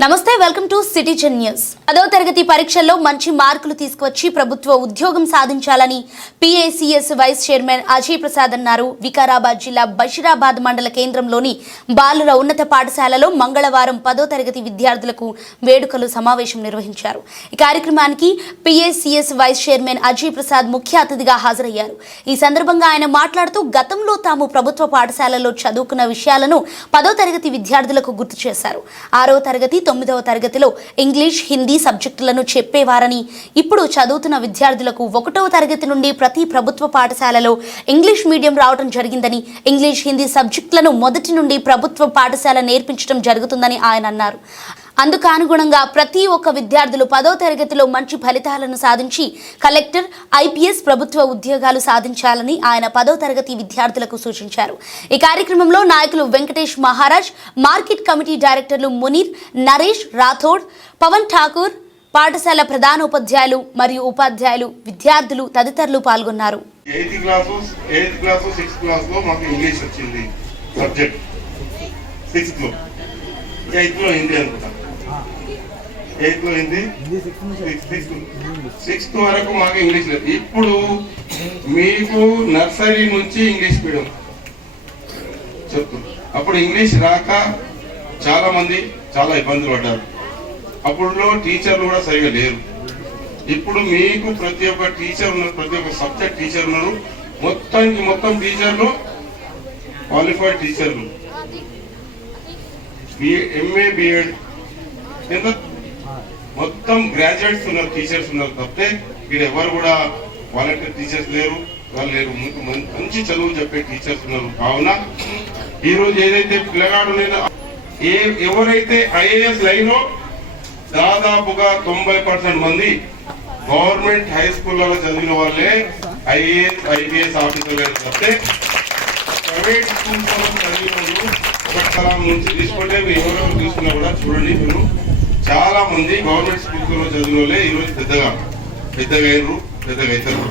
నమస్తే, welcome to citizen news. 10వ తరగతి పరీక్షల్లో మంచి మార్కులు తీసుకువచ్చి ప్రభుత్వ ఉద్యోగం సాధించాలని PACS vice chairman Ajay Prasad అన్నారు. వికారాబాద్ జిల్లా బషీరాబాద్ మండల కేంద్రంలోని బాలుర ఉన్నత పాఠశాలలో మంగళవారం 10వ తరగతి విద్యార్థులకు వేడుకలు సమావేశం నిర్వహించారు. ఈ కార్యక్రమానికి PACS vice chairman Ajay Prasad ముఖ్య అతిథిగా హాజరయ్యారు. ఈ సందర్భంగా ఆయన మాట్లాడుతూ గతంలో తాము ప్రభుత్వ పాఠశాలలో చదువుకున్న విషయాలను 10వ తరగతి విద్యార్థులకు గుర్తు చేశారు. 6వ తరగతి 9వ తరగతిలో ఇంగ్లీష్, హిందీ సబ్జెక్టులను చెప్పేవారని, ఇప్పుడు చదువుతున్న విద్యార్థులకు 1వ తరగతి నుండి ప్రతి ప్రభుత్వ పాఠశాలలో ఇంగ్లీష్ మీడియం రావడం జరిగిందని, ఇంగ్లీష్, హిందీ సబ్జెక్టులను మొదటి నుండి ప్రభుత్వ పాఠశాల నేర్పించడం జరుగుతుందని ఆయన అన్నారు. అందుకు అనుగుణంగా ప్రతి ఒక్క విద్యార్థులు 10వ తరగతిలో మంచి ఫలితాలను సాధించి కలెక్టర్, IPS ప్రభుత్వ ఉద్యోగాలు సాధించాలని ఆయన 10వ తరగతి విద్యార్థులకు సూచించారు. ఈ కార్యక్రమంలో నాయకులు వెంకటేష్ మహారాజ్, మార్కెట్ కమిటీ డైరెక్టర్లు మునీర్, నరేష్ రాథోడ్, పవన్ ఠాకూర్, పాఠశాల ప్రధానోపాధ్యాయులు మరియు ఉపాధ్యాయులు, విద్యార్థులు తదితరులు పాల్గొన్నారు. 8th క్లాస్ 6th క్లాస్ లో మాకు ఇంగ్లీష్ వచ్చింది సబ్జెక్ట్. 6th లో 8th లో హిందీ అనుకుంటా. 8th లో హిందీ, 6th వరకు మాకు ఇంగ్లీష్ లేదు. ఇప్పుడు మీకు నర్సరీ నుంచి ఇంగ్లీష్ మీడియం చెప్తుంది. అప్పుడు ఇంగ్లీష్ రాక చాలా మంది చాలా ఇబ్బందులు పడ్డారు. అప్పుడులో టీచర్లు కూడా సరిగా లేరు. ఇప్పుడు మీకు ప్రతి ఒక్క టీచర్ ఉన్నారు, ప్రతి ఒక్క సబ్జెక్ట్ టీచర్ ఉన్నారు. మొత్తం టీచర్లు క్వాలిఫైడ్ టీచర్లు, MA BEd మొత్తం గ్రాడ్యుయేట్స్ ఉన్నారు, టీచర్స్ ఉన్నారు. తప్పితే ఇక్కడ ఎవరు కూడా వాలంటీర్ టీచర్స్ లేరు, వాళ్ళు లేరు. మంచి చదువు చెప్పే టీచర్స్ ఉన్నారు. కావున ఈరోజు ఏదైతే పిల్లగాడు ఎవరైతే IAS లైన్లో దాదాపుగా 90% మంది గవర్నమెంట్ హై స్కూళ్ళలో చదివిన వాళ్ళే IAS IPS ఆఫీసర్లు. తప్పితే ప్రైవేట్ స్కూల్స్లో చదివిన వాళ్ళు నుంచి తీసుకుంటే ఎవరెవరు తీసుకున్నా కూడా చూడండి, మీరు చాలా మంది గవర్నమెంట్ స్కూల్స్లో చదివిన వాళ్ళే ఈరోజు పెద్దగా అవుతారు.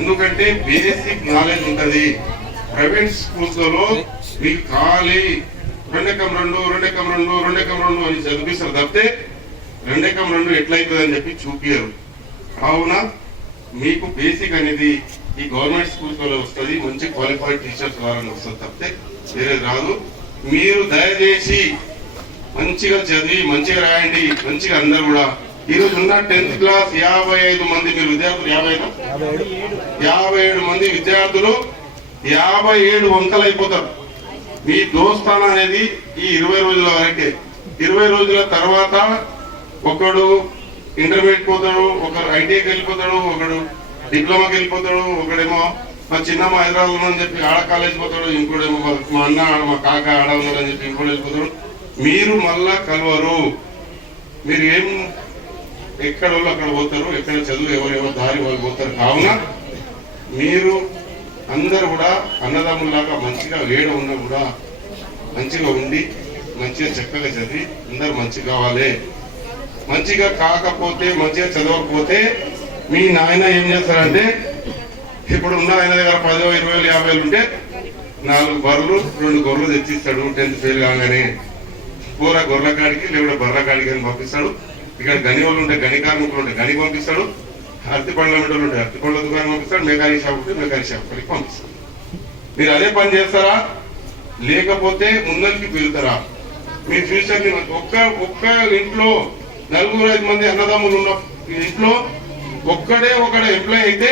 ఎందుకంటే బేసిక్ నాలెడ్జ్ ఉంటుంది. ప్రైవేట్ స్కూల్స్లో మీకు ఖాళీ 2:2 అని చదివిస్తారు. తప్పితే 2:2 ఎట్లయితుంది అని చెప్పి చూపించారు. కావున మీకు బేసిక్ అనేది ఈ గవర్నమెంట్ స్కూల్స్ వల్ల వస్తుంది, మంచి క్వాలిఫైడ్ టీచర్స్ ద్వారా వస్తుంది. తప్పితే వేరే రాదు. మీరు దయచేసి మంచిగా చదివి మంచిగా రాయండి. మంచిగా అందరు కూడా ఈరోజు ఉన్న 10th క్లాస్ 55 మంది మీరు విద్యార్థులు, 57 మంది విద్యార్థులు 57 వంకలు అయిపోతారు. మీ దోస్తాన అనేది ఈ 20 రోజుల వరకే. 20 రోజుల తర్వాత ఒకడు ఇంటర్మీడియట్ పోతాడు, ఒకడు ITIకి వెళ్ళిపోతాడు, ఒకడు డిప్లొమాకి వెళ్ళిపోతాడు, ఒకడేమో మా చిన్నమ్మ హైదరాబాద్ అని చెప్పి ఆడ కాలేజ్ పోతాడు, ఇంకోడేమో మా అన్న మా కాక ఆడ ఉన్నాడని చెప్పి ఇంకోటి వెళ్ళిపోతాడు. మీరు మళ్ళా కలవరు. మీరు ఎక్కడ వాళ్ళు అక్కడ పోతారు, ఎక్కడ చదువు ఎవరెవరు దారి వాళ్ళు పోతారు. కావున మీరు అందరు కూడా అన్నదమ్ములాగా మంచిగా వేడ ఉన్నా కూడా మంచిగా ఉండి మంచిగా చక్కగా చదివి అందరు మంచిగా కావాలి. మంచిగా కాకపోతే, మంచిగా చదవకపోతే మీ నాయన ఏం చేస్తారంటే, ఇప్పుడు ఉన్న ఆయన దగ్గర 10, 20, 50 ఉంటే 4 బర్రెలు 2 గొర్రెలు తెచ్చిస్తాడు. 10th ఫెయిల్ కాగానే కూర గొర్రెల కాడికి లేకపోతే బర్రెల కాడికి అని పంపిస్తాడు. ఇక్కడ గని వాళ్ళు ఉంటే గని కార్మికులు ఉంటే గనికి పంపిస్తాడు, అరటి పండ్ల మిడ్డలు ఉంటే అరటి పండ్ల దుకాణం పంపిస్తాడు, మెకానిక్ షాప్ ఉంటే మెకానిక్ షాప్ కాడికి పంపిస్తాడు. మీరు అదే పని చేస్తారా, లేకపోతే ముందరికి వెళ్తారా? మీ ఫ్యూచర్ ని ఒక్క ఇంట్లో 4-5 మంది అన్నదమ్ములు ఉన్న ఇంట్లో ఒకడే ఎంప్లాయ్ అయితే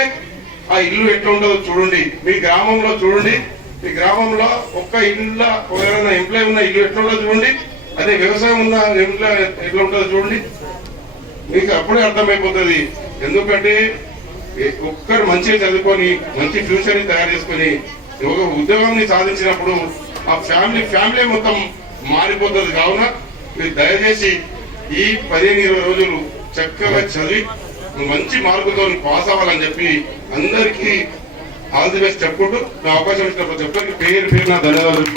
ఆ ఇల్లు ఎట్లా ఉంటుందో చూడండి. మీ గ్రామంలో చూడండి, మీ గ్రామంలో ఒక్క ఇల్లు ఎవరైనా ఎంప్లాయ్ ఉన్న ఇల్లు ఎట్లా ఉంటుందో చూడండి. అదే వ్యవసాయం ఉన్న ఇంట్లో ఎట్లా ఉంటుందో చూడండి. మీకు అప్పుడే అర్థమైపోతుంది. ఎందుకంటే ఒక్కరు మంచిగా చదువుకొని మంచి ఫ్యూచర్ ని తయారు చేసుకొని ఒక ఉద్యోగాన్ని సాధించినప్పుడు ఆ ఫ్యామిలీ మొత్తం మారిపోతుంది. కావున మీరు దయచేసి ఈ 15-20 రోజులు చక్కగా చదివి మంచి మార్కుతో పాస్ అవ్వాలని చెప్పి అందరికీ ఆల్ ది బెస్ట్ చెప్పుకుంటూ నా అవకాశం ఇచ్చినప్పుడు చెప్పడానికి పేరు నా ధన్యవాదాలు.